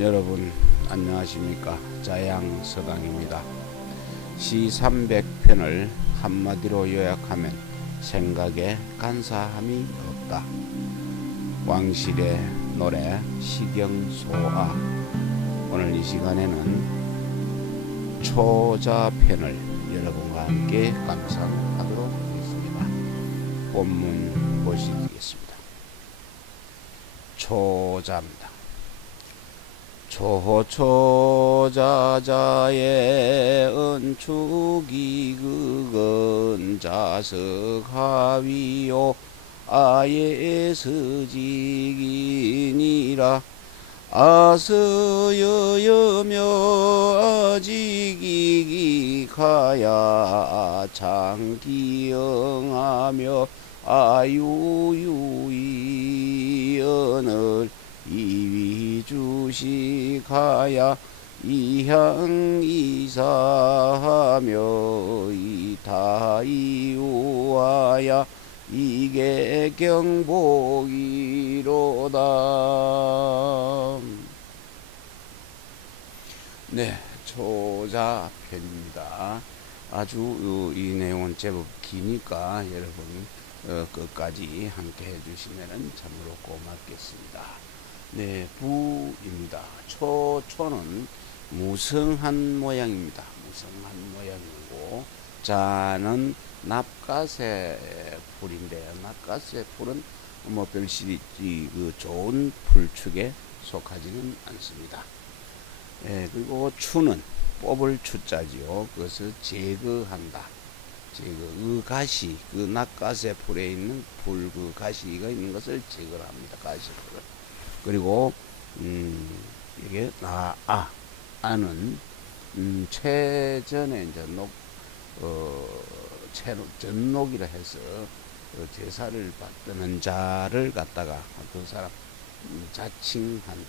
여러분 안녕하십니까. 자양서당입니다. 시 300편을 한마디로 요약하면 생각에 간사함이 없다. 왕실의 노래 시경소아. 오늘 이 시간에는 초자편을 여러분과 함께 감상하도록 하겠습니다. 본문 보시겠습니다. 초자입니다. 초자자의 은축이 극은 자석하위요 아예스직이니라. 아서여여며 아직이기가야 장기영하며 아유유이언을 이위주시가야 이향이사하며 이타이우하야 이게 경복이로다. 네, 초자편입니다. 아주 이 내용은 제법 기니까 여러분 끝까지 함께 해주시면 참으로 고맙겠습니다. 네, 부입니다. 초는 무성한 모양입니다. 무성한 모양이고, 자는 납갓의 풀인데요. 납갓의 풀은 뭐 별실이 그 좋은 풀축에 속하지는 않습니다. 예, 그리고 추는 뽑을 추자지요. 그것을 제거한다. 그 가시, 그 납갓의 풀에 있는 풀, 그 가시가 있는 것을 제거를 합니다. 가시풀을. 그리고 이게 아는 최전에 이제 전녹이라 해서 제사를 받드는 자를 갖다가 그 사람 자칭한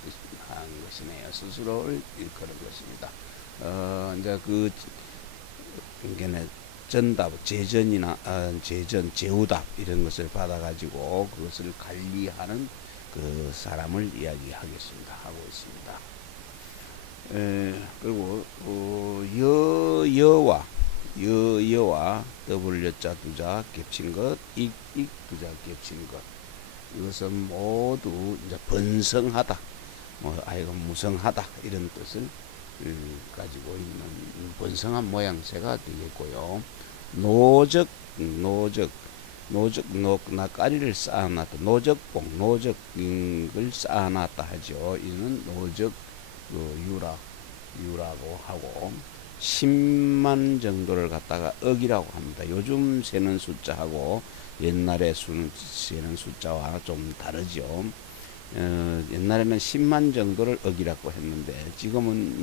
것이네요. 스스로를 일컬은 것입니다. 이제 그 그러니까 전답, 제전이나 제후답 이런 것을 받아가지고 그것을 관리하는 그 사람을 이야기하겠습니다. 하고 있습니다. 그리고 여와 W자 두자 겹친 것, 익 두자 겹친 것, 이것은 모두 이제 번성하다, 아이가 무성하다 이런 뜻을 가지고 있는 번성한 모양새가 되겠고요. 나까리를 쌓아놨다. 노적봉, 노적을 쌓아놨다 하죠. 이는 노적 유라고 하고, 10만 정도를 갖다가 억이라고 합니다. 요즘 세는 숫자하고 옛날에 세는 숫자와 좀 다르죠. 옛날에는 10만 정도를 억이라고 했는데, 지금은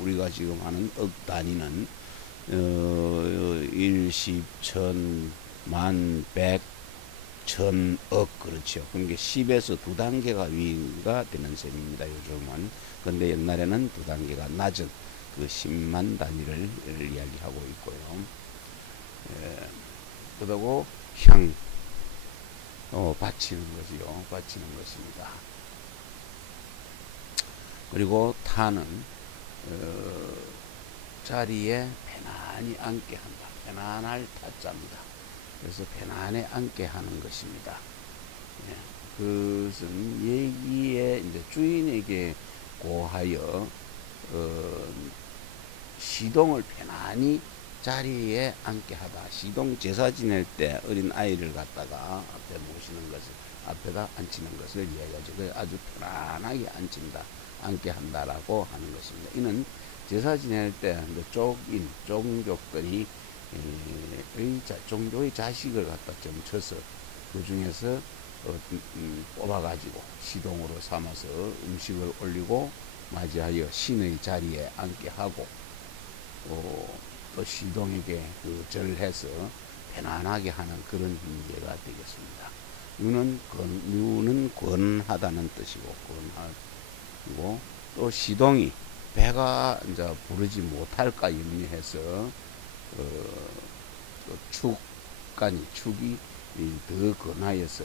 우리가 지금 하는 억 단위는 1, 10, 1000, 만, 100, 1000억, 그렇죠. 그러니까 10에서 두 단계가 위가 되는 셈입니다. 요즘은. 그런데 옛날에는 두 단계가 낮은 그 10만 단위를 이야기하고 있고요. 그리고 향, 바치는 거지요. 바치는 것입니다. 그리고 타는 자리에 편안히 앉게 한다. 편안할 타자입니다. 그래서 편안히 앉게 하는 것입니다. 예, 그것은 얘기에 이제 주인에게 고하여 시동을 편안히 자리에 앉게 하다. 시동 제사 지낼 때 어린 아이를 갖다가 앞에 모시는 것을, 앞에다 앉히는 것을 이야기하죠. 아주 편안하게 앉게 한다라고 하는 것입니다. 이는 제사 지낼 때 종족들이 종족의 자식을 갖다 좀 쳐서 그 중에서 뽑아가지고 시동으로 삼아서 음식을 올리고 맞이하여 신의 자리에 앉게 하고, 또 시동에게 그 절해서 편안하게 하는 그런 예가 되겠습니다. 유는 권하다는 뜻이고, 권하고, 또 시동이 배가 이제 부르지 못할까 염려해서 축이 더 권하여서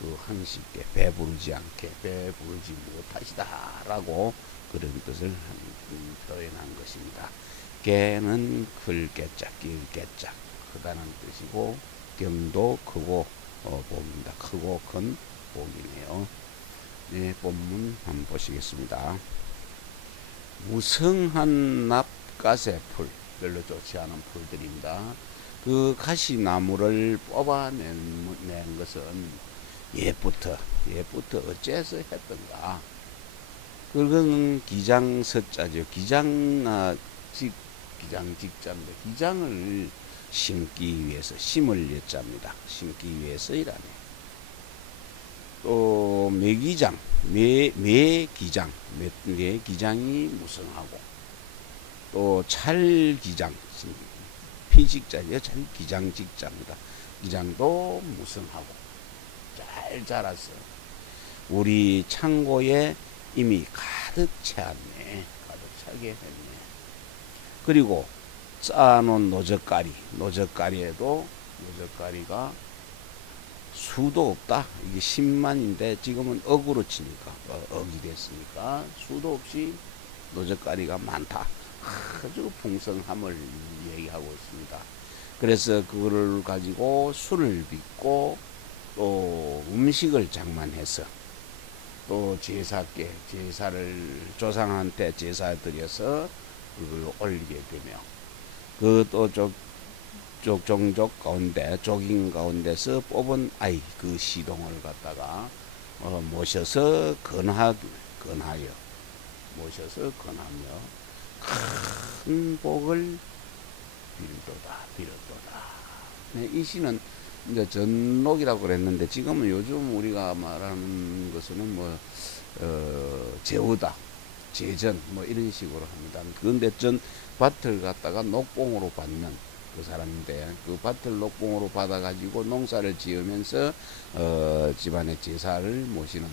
그 한식게 배부르지 않게 배부르지 못하시다 라고 그런 뜻을 표현한 것입니다. 개는 클개짝 길개짝 크다는 뜻이고 경도 크고 복입니다. 크고 큰 복이네요. 네, 본문 한번 보시겠습니다. 무성한 납가세 풀, 별로 좋지 않은 풀들입니다. 그 가시나무를 뽑아낸 것은 옛부터 어째서 했던가. 그건 기장서자죠. 기장직자인데 기장을 심기 위해서 심을 예자입니다. 심기 위해서이라네. 또 매기장, 매기장, 매기장이 무성하고 또 찰기장, 피직자죠. 찰기장직자입니다. 기장도 무성하고 잘 자라서 우리 창고에 이미 가득 차네. 가득 차게 했네. 그리고 쌓아놓은 노젓가리에도 노젓가리가 수도 없다. 이게 10만인데 지금은 억으로 치니까 억이 됐으니까 수도 없이 노젓가리가 많다. 아주 풍성함을 얘기하고 있습니다. 그래서 그거를 가지고 술을 빚고 또 음식을 장만해서 또 제사를 조상한테 제사 드려서 그걸 올리게 되며 그 또 종족 가운데 족인 가운데서 뽑은 아이 그 시동을 갖다가 모셔서 건하여 모셔서 건하며 큰 복을 빌었도다. 네, 이 시는 이제 전록이라고 그랬는데 지금은 요즘 우리가 말하는 것은 뭐 제우다, 제전 뭐 이런 식으로 합니다. 그런데 전 밭을 갖다가 녹봉으로 받는 그 사람인데 그 밭을 녹봉으로 받아가지고 농사를 지으면서 집안의 제사를 모시는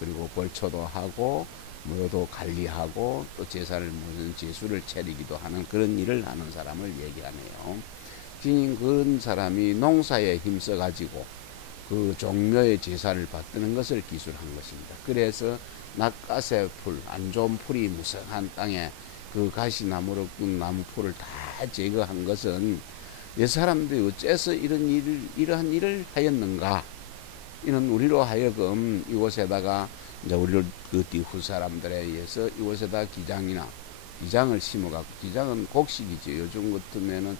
그리고 벌초도 하고 묘도 관리하고 또 제사를 모시는 제수를 차리기도 하는 그런 일을 하는 사람을 얘기하네요. 지금 그런 사람이 농사에 힘써가지고 그 종묘의 제사를 받드는 것을 기술한 것입니다. 그래서 낫가세 풀, 안 좋은 풀이 무성한 땅에 그 가시나무로 꾼 나무 풀을 다 제거한 것은 이 사람들이 어째서 이러한 일을 하였는가? 이는 우리로 하여금 이곳에다가 이제 우리 그 뒤후 사람들에 의해서 이곳에다 기장을 심어갖고 기장은 곡식이죠. 요즘 같으면은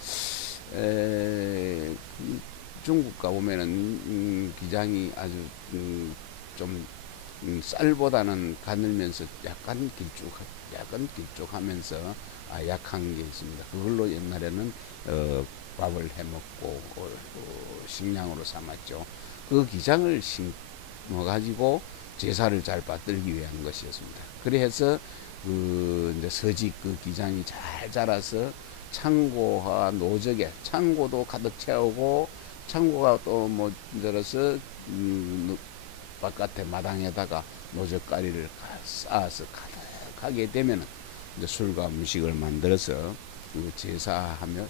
중국 가보면은 기장이 아주 좀 쌀보다는 가늘면서 약간 길쭉하면서 약한 게 있습니다. 그걸로 옛날에는 밥을 해먹고 식량으로 삼았죠. 그 기장을 심어가지고 제사를 잘 받들기 위한 것이었습니다. 그래서 그 이제 서직 그 기장이 잘 자라서 창고와 노적에 창고도 가득 채우고 창고가 또 뭐 들어서 바깥에 마당에다가 노젓가리를 쌓아서 가득하게 되면 이제 술과 음식을 만들어서 그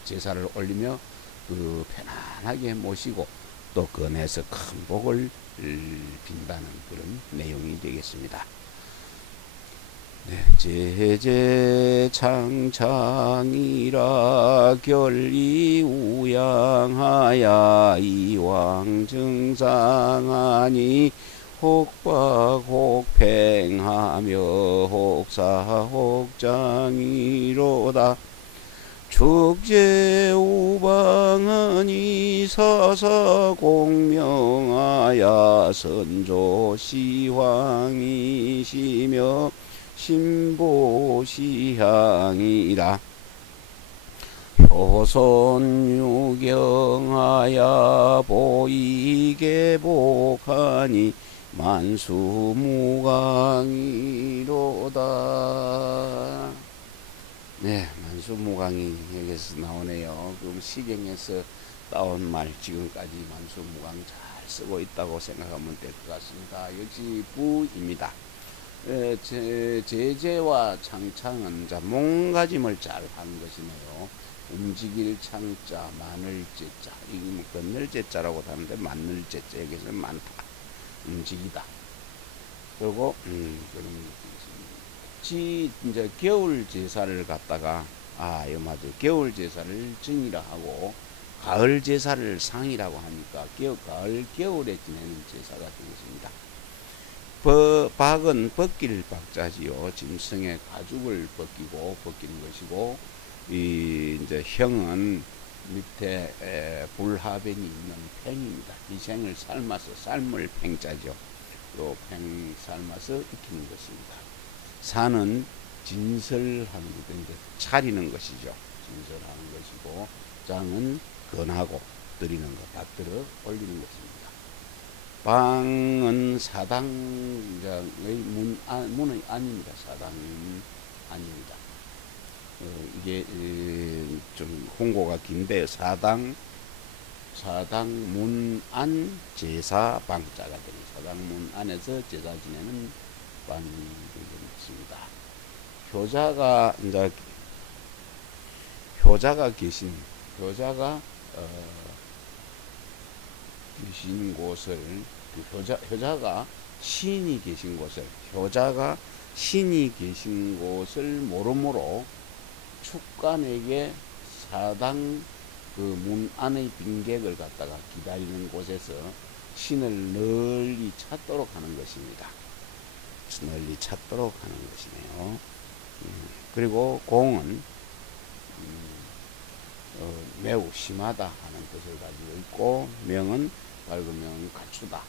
제사를 올리며 그 편안하게 모시고 또 건해서 큰 복을 빈다는 그런 내용이 되겠습니다. 네, 제제창창이라 결리우양하야 이왕증상하니 혹박혹팽하며 혹사혹장이로다. 축제우방하니 사사공명하야 선조시황이시며 신보시향이라. 효손유경하야 보이게복하니 만수무강이로다. 네, 만수무강이 여기서 나오네요. 그럼 시경에서 따온 말 지금까지 만수무강 잘 쓰고 있다고 생각하면 될 것 같습니다. 역시 부입니다. 제제와 창창은 몸가짐을 잘 한 것이네요. 움직일 창자, 마늘제자, 이거 뭐 건널제자라고 하는데 마늘제자 여기서 많다. 움직이다. 그리고 이제 겨울 제사를 갖다가 이거 맞아요. 겨울 제사를 정이라 하고 가을 제사를 상이라고 하니까 가을 겨울에 지내는 제사가 되겠습니다. 박은 벗길 박자지요. 짐승의 가죽을 벗기는 것이고, 이제 형은 밑에 불하변이 있는 팽입니다. 희생을 삶아서 삶을 팽자죠. 요 팽 삶아서 익히는 것입니다. 산은 진설하는 것, 이제 차리는 것이죠. 진설하는 것이고, 장은 건하고 드리는 것, 받들어 올리는 것입니다. 방은 사당의 문의 안입니다. 사당 안입니다. 이게 좀 홍고가 긴데 사당 문안 제사 방자가 됩니다. 사당 문 안에서 제사 지내는 관이 되겠습니다. 효자가 계신 곳을, 효자가 신이 계신 곳을 모름으로 축관에게 사당 그 문 안의 빈객을 갖다가 기다리는 곳에서 신을 널리 찾도록 하는 것입니다. 널리 찾도록 하는 것이네요. 그리고 공은 매우 심하다 하는 뜻을 가지고 있고, 명은 밝으면 갖추다,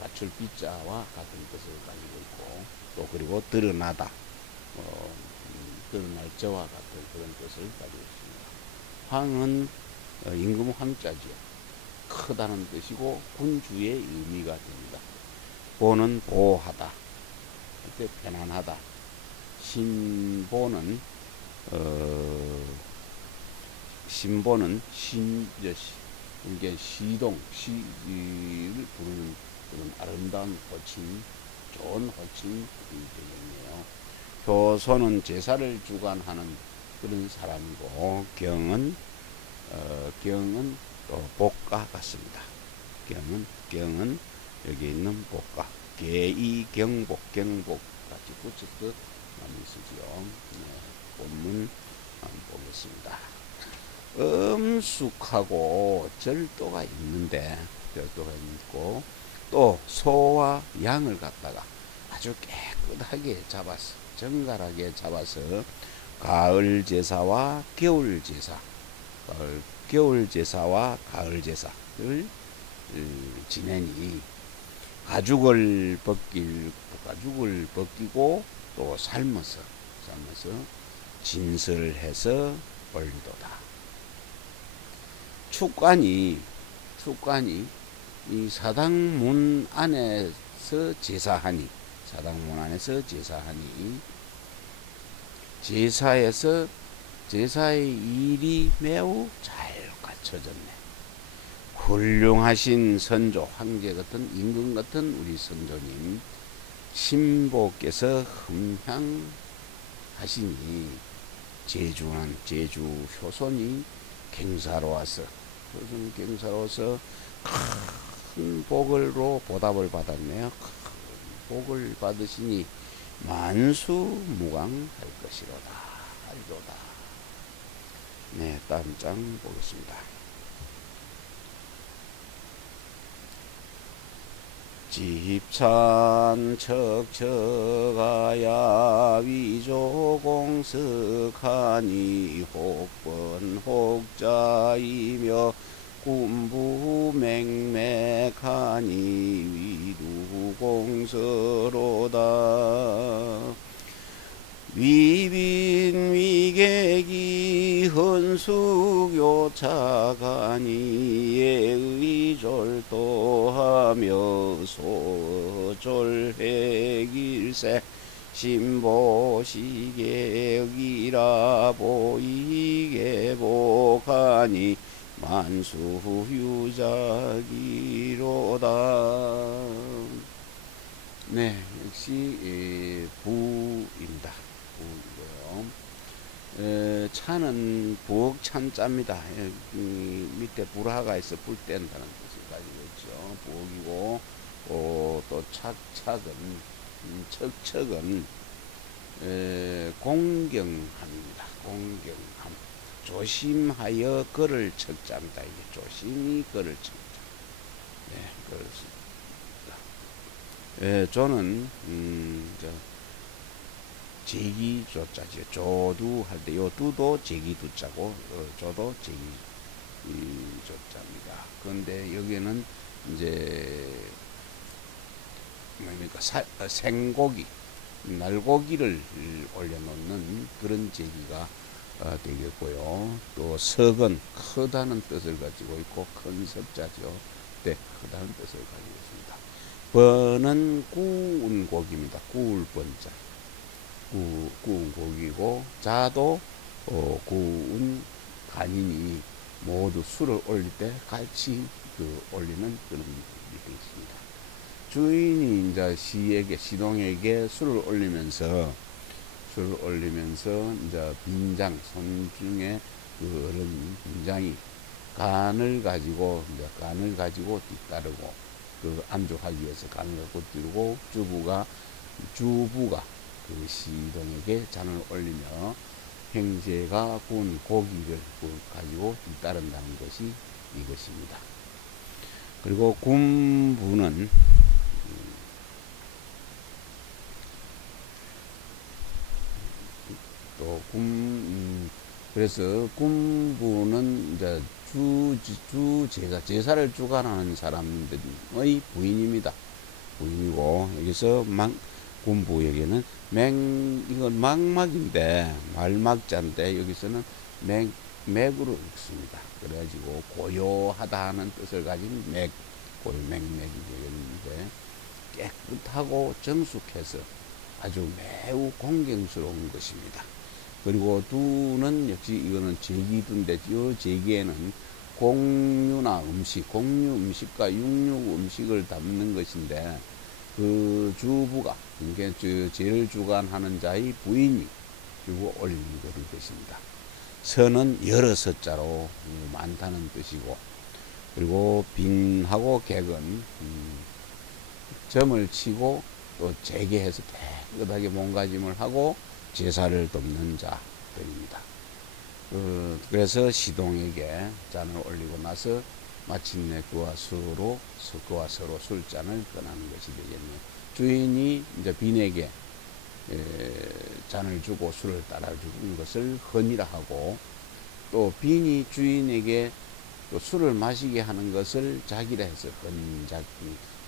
갖출 비자와 같은 뜻을 가지고 있고, 또 그리고 드러나다, 드러날 저와 같은 그런 뜻을 가지고 있습니다. 황은 임금 황자지요. 크다는 뜻이고 군주의 의미가 됩니다. 보는 보호하다, 그때 편안하다. 신보는 이게 시를 부르는 그런 아름다운 호칭, 좋은 호칭이 되겠네요. 효소는 제사를 주관하는 그런 사람이고, 경은 또 복가 같습니다. 경은 여기 있는 복가, 계의 경복 같이 붙였듯 많이 쓰지요. 본문 한번 보겠습니다. 음숙하고 절도가 있고, 또 소와 양을 갖다가 아주 깨끗하게 잡아서, 정갈하게 잡아서 가을 제사와 겨울 제사를 지내니 가죽을 벗기고 또 삶아서 진설해서 올리도다. 축관이 이 사당문 안에서 제사하니 제사의 일이 매우 잘 갖춰졌네. 훌륭하신 선조, 황제 같은, 임금 같은 우리 선조님 신보께서 흠향하시니 제주 효손이 갱사로워서 큰 복으로 보답을 받았네요. 큰 복을 받으시니 만수무강할 것이로다. 하리로다. 네, 다음 장 보겠습니다. 집산 척척하야 위조공석하니 혹번 혹자이며 군부맹맥하니 위두공서로다. 위빈 위객이 헌숙요차가니 예의졸도하며 소졸회길세 신보시게 여기라 보이게 복하니 만수유자기로다. 네, 역시 부입니다. 차는 부엌 찬자입니다. 밑에 불화가 있어 불 뗀다는 뜻을 가지고 있죠. 부엌이고, 또 착착은, 척척은 공경합니다. 공경함. 조심하여 걸을 척자입니다. 이게 조심히 걸을 척자. 네, 그렇습니다. 저는 제기조자죠. 조두 할 때 요 두도 제기두자고 조도 제기조자입니다. 그런데 여기는 이제 뭡니까 생고기 날고기를 올려놓는 그런 제기가 되겠고요. 또 석은 크다는 뜻을 가지고 있고 큰 석자죠. 네, 크다는 뜻을 가지고 있습니다. 번은 구운 고기입니다. 구울 번자. 구운 고기고, 자도 구운 간이니 모두 술을 올릴 때 같이 올리는 그런 일이 있습니다. 주인이 이제 시동에게 술을 올리면서 이제 빈장, 손중에 어른 빈장이 간을 가지고 뒤따르고 안주하기 위해서 간을 갖고 뒤르고 주부가 그 시동에게 잔을 올리며 형제가 구운 고기를 가지고 뒤따른다는 것이 이것입니다. 그리고 군부는 또 그래서 군부는 이제 제사를 주관하는 사람들의 부인입니다. 부인이고, 여기서 군부에게는 이건 망막인데 말막자인데 여기서는 맥으로 읽습니다. 그래가지고 고요하다는 뜻을 가진 맥이 되겠는데, 깨끗하고 정숙해서 아주 매우 공경스러운 것입니다. 그리고 두는 역시 이거는 제기두인데, 이 제기에는 공류 음식과 육류 음식을 담는 것인데, 그 주부가, 그러니까 제를 주관하는 자의 부인이 그리고 올리는 것입니다. 선은 여러 서자로 많다는 뜻이고, 그리고 빈하고 객은 점을 치고 또 재개해서 깨끗하게 몸가짐을 하고 제사를 돕는 자들입니다. 그래서 시동에게 잔을 올리고 나서 마침내 그와 서로 술잔을 꺼내는 것이 되겠네요. 주인이 이제 빈에게 잔을 주고 술을 따라주는 것을 헌이라 하고, 또 빈이 주인에게 또 술을 마시게 하는 것을 작이라 해서 헌작,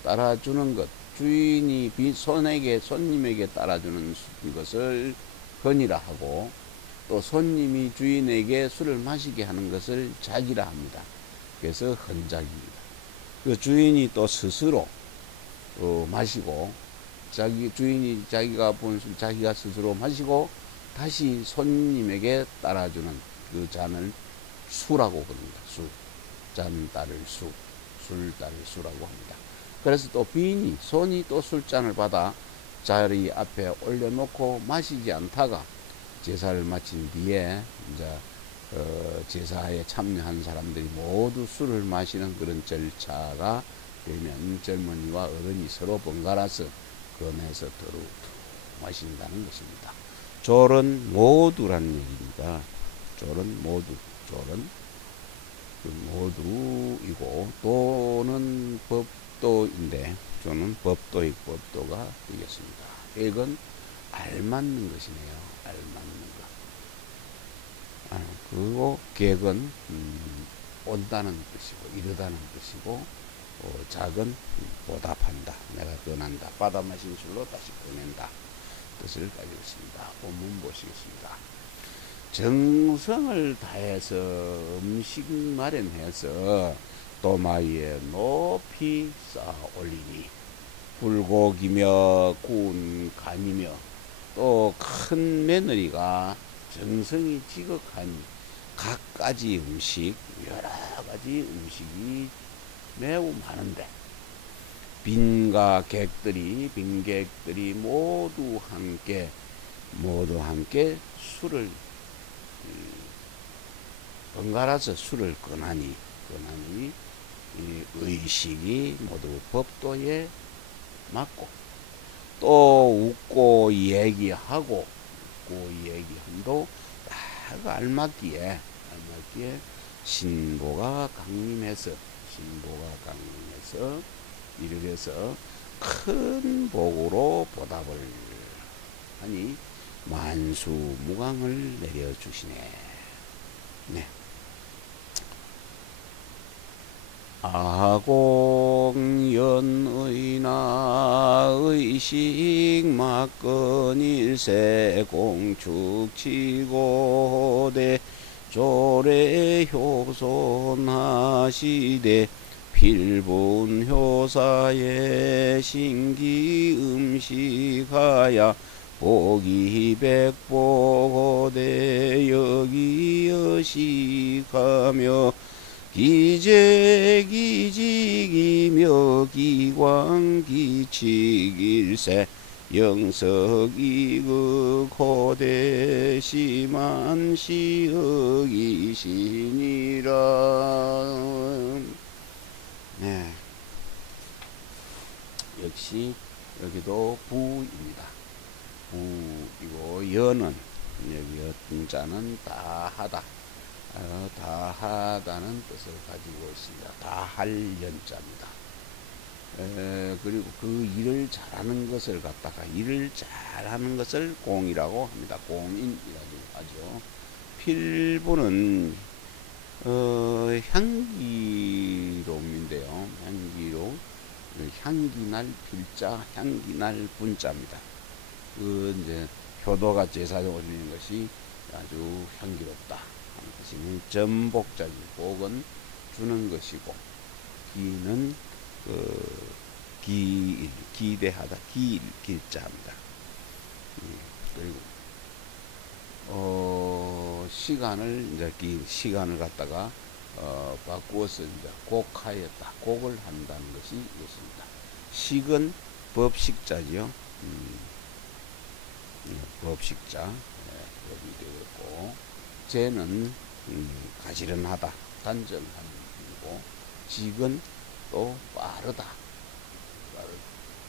따라주는 것, 주인이 손님에게 따라주는 것을 헌이라 하고, 또 손님이 주인에게 술을 마시게 하는 것을 작이라 합니다. 그래서 헌작입니다. 그 주인이 또 스스로 마시고, 주인이 자기가 본 술 자기가 스스로 마시고 다시 손님에게 따라주는 그 잔을 수라고 부릅니다. 잔따를 술따를 수라고 합니다. 그래서 또 손이 또 술잔을 받아 자리 앞에 올려놓고 마시지 않다가 제사를 마친 뒤에 이제 제사에 참여한 사람들이 모두 술을 마시는 그런 절차가 되면 젊은이와 어른이 서로 번갈아서 건해서 더루 마신다는 것입니다. 졸은 모두란 얘기입니다. 졸은 모두이고, 도는 법도인데, 저는 법도가 되겠습니다. 액은 알맞는 것이네요. 알맞는 것. 그리고 객은 온다는 뜻이고 이르다는 뜻이고, 작은 보답한다, 내가 권한다, 받아 마신 술로 다시 꺼낸다 뜻을 가지고 있습니다. 본문 보시겠습니다. 정성을 다해서 음식 마련해서 도마위에 높이 쌓아 올리니, 불고기며 구운 간이며 또 큰 며느리가 정성이 지극한 갖가지 음식, 여러 가지 음식이 매우 많은데, 빈객들이 모두 함께 술을 번갈아서 술을 꺼나니 이 의식이 모두 법도에 맞고 또 웃고 얘기하고 웃고 얘기함도 딱 알맞기에 신보가 강림해서 이렇게 해서 큰 복으로 보답을 하니 만수무강을 내려주시네. 네. 아공연의나 의식 막건일세 공축치고대 조례 효손하시되 필분효사의 신기음식하야 복이 백보대 여기여식하며 기재기직이며 기광기칙일세 영석이그 고대시만시역이시니라. 네, 역시 여기도 부입니다. 부이고 여는 여기 어떤 자는 다하다. 다하다는 뜻을 가지고 있습니다. 다할 연자입니다. 그리고 그 일을 잘하는 것을 갖다가 일을 잘하는 것을 공이라고 합니다. 공인이라고 하죠. 필부는 향기로인데요. 향기로 향기날 필자, 향기날 분자입니다. 그 이제 효도가 제사에 올리는 것이 아주 향기롭다 하는 것이니 전복자지. 복은 주는 것이고 기는 기대하다 기자입니다. 그리고 시간을 이제 시간을 갖다가 바꾸어서 이제 곡하였다. 곡을 한다는 것이 이것입니다. 식은 법식자지요. 법식자, 법이 되었고, 재는 가지런하다, 단정하는 뜻이고, 직은 또 빠르다.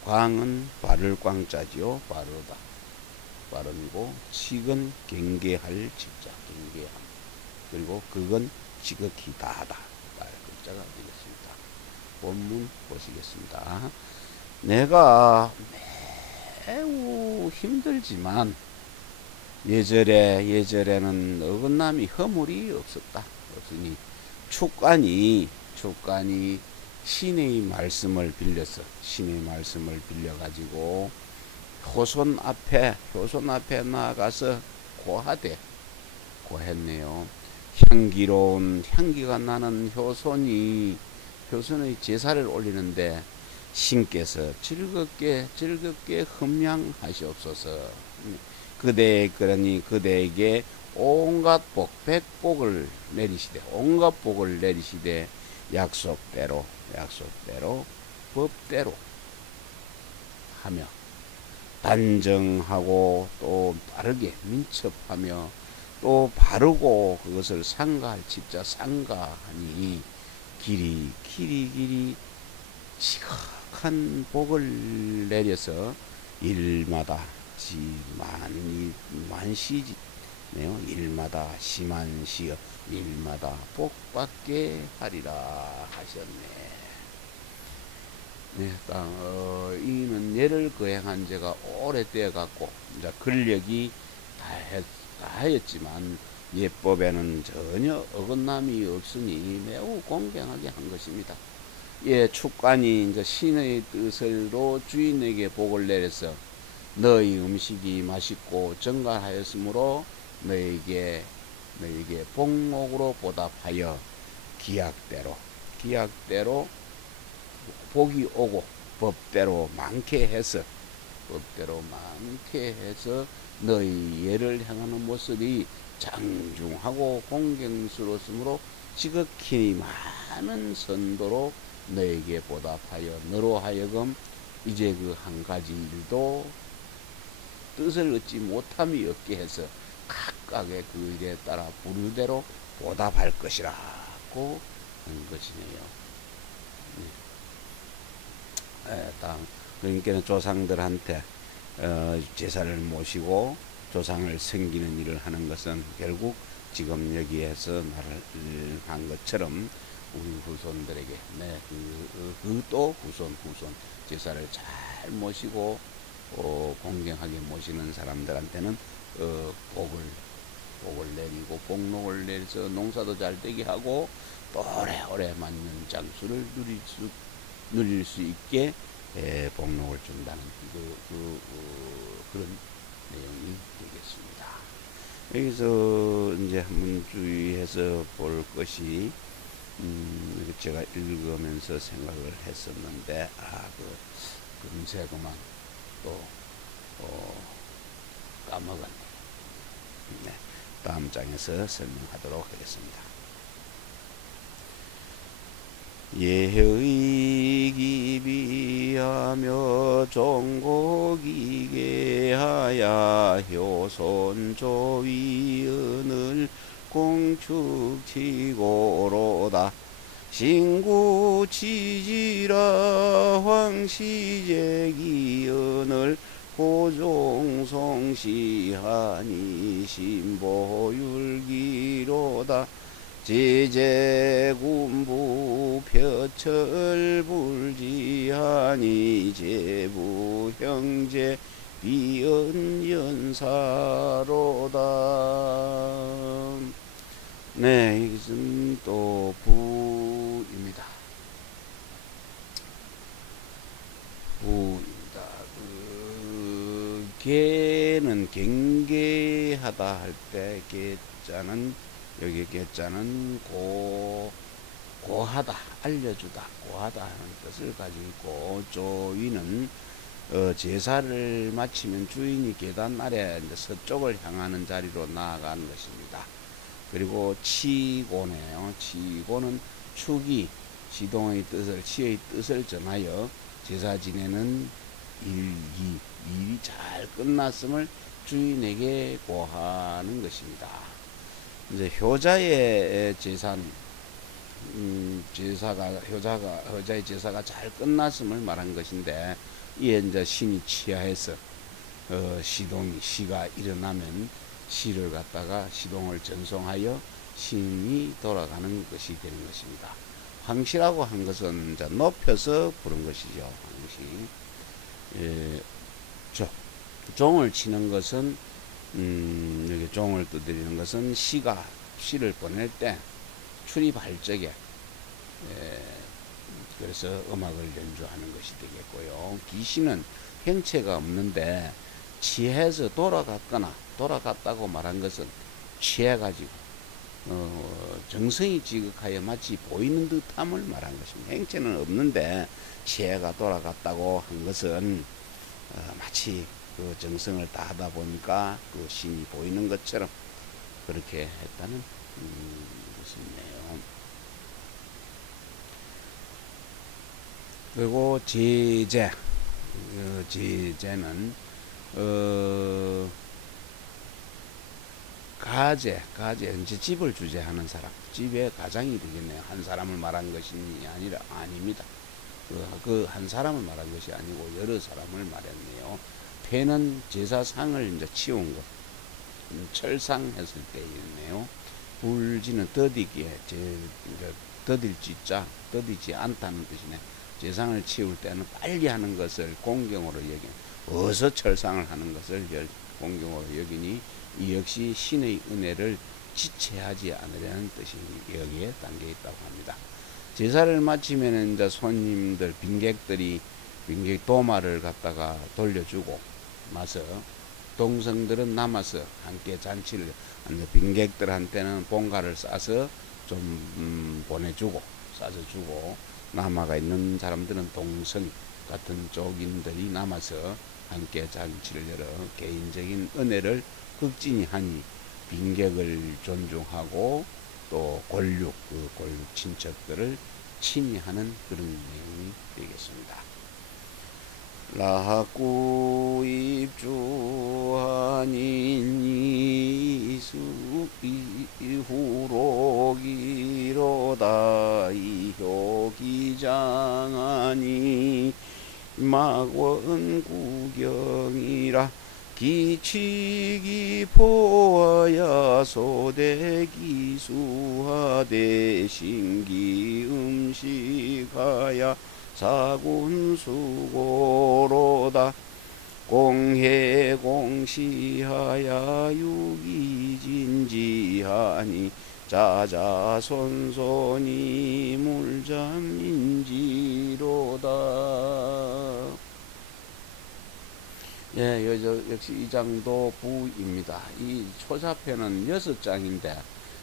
광은 바를 광자지요. 빠르다. 빠름이고, 칙은 경계할 칙자, 경계함. 그리고 극은 지극히 다하다. 말 글자가 되겠습니다. 본문 보시겠습니다. 내가 매우 힘들지만 예절에는 어긋남이 허물이 없었다. 없으니 축관이 신의 말씀을 빌려 가지고 효손 앞에 나아가서 고했네요. 향기로운 향기가 나는 효손의 제사를 올리는데 신께서 즐겁게 흠양하시옵소서. 그대에게 온갖 복, 백복을 내리시되 약속대로 법대로 하며 단정하고 또 빠르게 민첩하며 또 바르고 그것을 상가할 칙자 상가하니 길이 지극한 복을 내려서 일마다 일마다 시만시여 일마다 복받게 하리라 하셨네. 네, 이는 예를 거행한 제가 오래되어 갖고 이제 근력이 다 하였지만 예법에는 전혀 어긋남이 없으니 매우 공경하게 한 것입니다. 예, 축관이 이제 신의 뜻으로 주인에게 복을 내려서 너희 음식이 맛있고 정갈하였으므로 너에게 복목으로 보답하여 기약대로 복이 오고 법대로 많게 해서 너희 예를 향하는 모습이 장중하고 공경스러웠으므로 지극히 많은 선도로 너에게 보답하여 너로 하여금 이제 그 한 가지 일도 뜻을 얻지 못함이 없게 해서 각각의 그 일에 따라 부류대로 보답할 것이라고 한 것이네요. 그러니까 조상들한테 제사를 모시고 조상을 섬기는 일을 하는 것은 결국 지금 여기에서 말을 한 것처럼 우리 후손들에게 또 후손 제사를 잘 모시고 공경하게 모시는 사람들한테는 복을 내리고 복록을 내려서 농사도 잘 되게 하고 또 오래오래 맞는 장수를 누릴 수 있게 복록을 준다는 그런 내용이 되겠습니다. 여기서 이제 한번 주의해서 볼 것이 제가 읽으면서 생각을 했었는데 금세 그만 또 까먹었네요. 네, 다음 장에서 설명하도록 하겠습니다. 예의 기비하며 종곡이게 하야 효손 조위은을 공축치고로다 신구 치지라 황시제기은을 고종송시하니 신보율기로다 제제군부 표철불지하니 제부 형제 비언연사로다. 네, 이것은 또 부입니다. 개는 경계하다 할 때 개자는 여기 개자는 고하다, 알려주다, 고하다 하는 뜻을 가지고 있고, 조위는 제사를 마치면 주인이 계단 아래 이제 서쪽을 향하는 자리로 나아가는 것입니다. 그리고 치고네요. 치고는 축이 시동의 뜻을, 시의 뜻을 전하여 제사 지내는 일이 잘 끝났음을 주인에게 고하는 것입니다. 이제 효자의 제사는 효자의 제사가 잘 끝났음을 말한 것인데, 이에 이제 신이 치하해서 시가 일어나면 시를 갖다가 시동을 전송하여 신이 돌아가는 것이 되는 것입니다. 황시라고 한 것은 이제 높여서 부른 것이죠. 황시. 종을 치는 것은 여기 종을 두드리는 것은 시를 보낼 때 출입할 적에 그래서 음악을 연주하는 것이 되겠고요. 기시는 형체가 없는데 취해서 돌아갔다고 말한 것은 취해가지고 정성이 지극하여 마치 보이는 듯함을 말한 것입니다. 형체는 없는데 취해가 돌아갔다고 한 것은 마치 그 정성을 다하다 보니까 그 신이 보이는 것처럼 그렇게 했다는 것이네요. 그리고 제제는 가제 이제 집을 주재하는 사람, 집의 가장이 되겠네요. 한 사람을 말한 것이 아닙니다. 그 한 사람을 말한 것이 아니고 여러 사람을 말했네요. 폐는 제사상을 이제 치운 것, 철상했을 때였네요. 불지는 더디기에 더디지 않다는 뜻이네. 제상을 치울 때는 빨리 하는 것을 공경으로 어서 철상을 하는 것을 공경으로 여기니 이 역시 신의 은혜를 지체하지 않으려는 뜻이 여기에 담겨 있다고 합니다. 제사를 마치면 이제 손님들, 빈객 도마를 갖다가 돌려주고 나서 동성들은 남아서 함께 잔치를, 빈객들한테는 봉가를 싸서 좀 싸서 주고, 남아가 있는 사람들은 동성 같은 쪽인들이 남아서 함께 잔치를 열어 개인적인 은혜를 극진히 하니 빈객을 존중하고 또 권력 친척들을 친히하는 그런 내용이 되겠습니다. 라하꾸 입주하니 이후로기로다 이효기장하니 낙원 구경이라 기치기 보아야 소대기 수하대 신기 음식하야 사군수고로다 공해공시하야 유기진지하니 자자손손이 물잠인지로다. 예, 역시 이 장도 부입니다. 이 초사편은 6장인데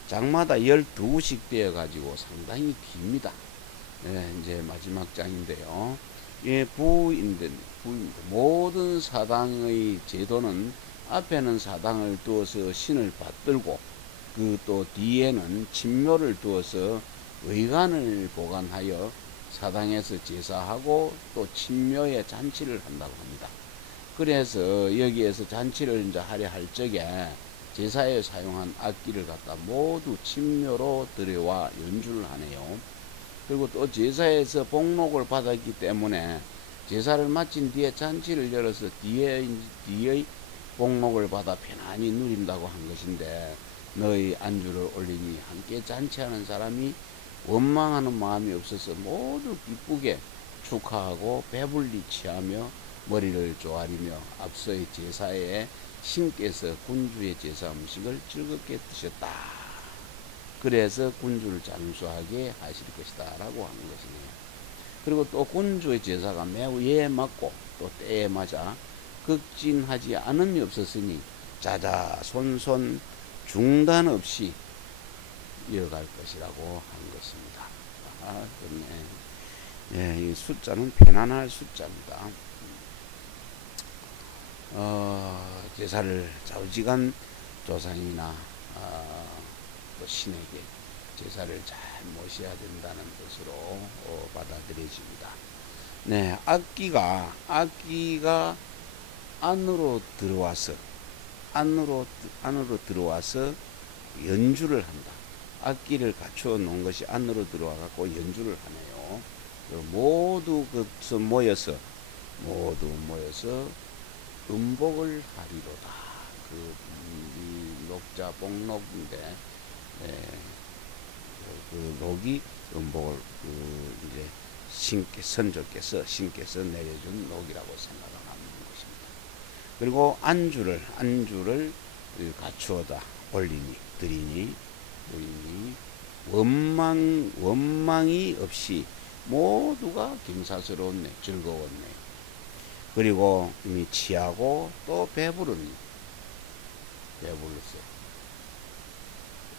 장마다 12씩 되어 가지고 상당히 깁니다. 예, 이제 마지막 장인데요. 예, 부입니다. 모든 사당의 제도는 앞에는 사당을 두어서 신을 받들고 그 또 뒤에는 진묘를 두어서 의관을 보관하여 사당에서 제사하고 또 진묘에 잔치를 한다고 합니다. 그래서 여기에서 잔치를 이제 하려 할 적에 제사에 사용한 악기를 갖다 모두 진묘로 들여와 연주를 하네요. 그리고 또 제사에서 복록을 받았기 때문에 제사를 마친 뒤에 잔치를 열어서 뒤의 복록을 받아 편안히 누린다고 한 것인데, 너희 안주를 올리니 함께 잔치하는 사람이 원망하는 마음이 없어서 모두 기쁘게 축하하고 배불리 취하며 머리를 조아리며 앞서의 제사에 신께서 군주의 제사 음식을 즐겁게 드셨다. 그래서 군주를 장수하게 하실 것이다 라고 하는 것이네요. 그리고 또 군주의 제사가 매우 예에 맞고 또 때에 맞아 극진하지 않음이 없었으니 자자손손 중단 없이 이어갈 것이라고 한 것입니다. 아, 그렇네. 예, 이 숫자는 편안할 숫자입니다. 제사를 좌우지간 조상이나 또 신에게 제사를 잘 모셔야 된다는 것으로 받아들여집니다. 네, 악기가 안으로 들어와서 연주를 한다. 악기를 갖추어 놓은 것이 안으로 들어와 갖고 연주를 하네요. 모두 모여서 음복을 하리로다. 이 녹자 복록인데, 그 녹이 음복을 이제 신께서 내려준 녹이라고 생각을 하는 것입니다. 그리고 안주를 갖추어다 드리니 원망이 없이 모두가 경사스러웠네, 즐거웠네. 그리고 이미 취하고 또 배불렀어요.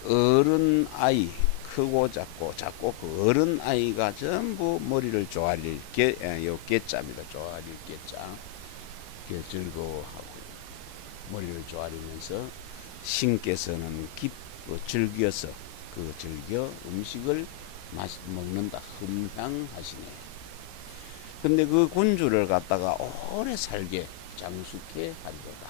어른 아이, 크고 작고 그 어른 아이가 전부 머리를 조아릴 깨자입니다. 조아릴 깨자. 즐거워하고 머리를 조아리면서 신께서는 즐겨 음식을 먹는다. 흠향하시네. 근데 그 군주를 갖다가 오래 살게 장수케 하리로다.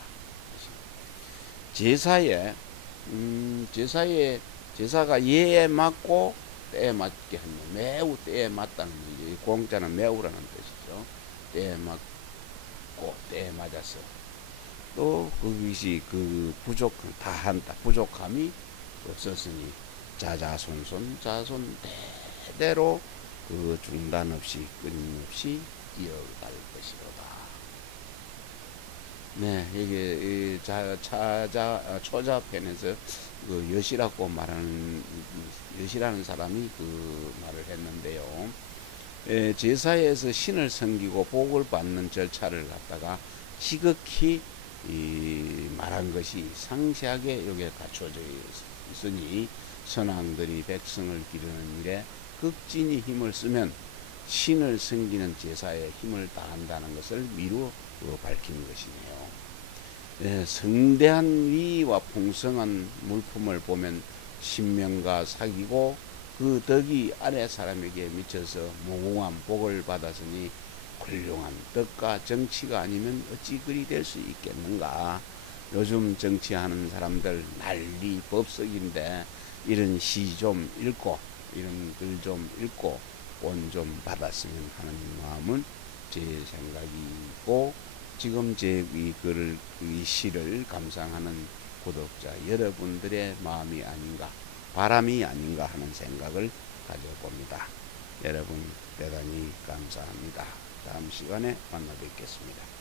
제사가 예에 맞고 때에 맞게 하는, 매우 때에 맞다는 거죠. 공자는 매우라는 뜻이죠. 때에 맞고 때에 맞아서 또 그것이 부족함이 없었으니 자손 대대로 그 중단 없이 끊임없이 이어갈 것이로다. 네, 이게 초자편에서 그 여시라는 사람이 그 말을 했는데요. 제사에서 신을 섬기고 복을 받는 절차를 갖다가 지극히 말한 것이 상세하게 여기에 갖춰져 있으니 선왕들이 백성을 기르는 일에 극진히 힘을 쓰면 신을 섬기는 제사에 힘을 다한다는 것을 미루어 밝힌 것이네요. 성대한 위와 풍성한 물품을 보면 신명과 사귀고 그 덕이 아래 사람에게 미쳐서 무궁한 복을 받았으니 훌륭한 덕과 정치가 아니면 어찌 그리 될 수 있겠는가. 요즘 정치하는 사람들 난리 법석인데 이런 시 좀 읽고 이런 글 좀 읽고 본 좀 받았으면 하는 마음은 제 생각이고, 지금 제 이 글을, 이 시를 감상하는 구독자 여러분들의 마음이 아닌가, 바람이 아닌가 하는 생각을 가져봅니다. 여러분 대단히 감사합니다. 다음 시간에 만나 뵙겠습니다.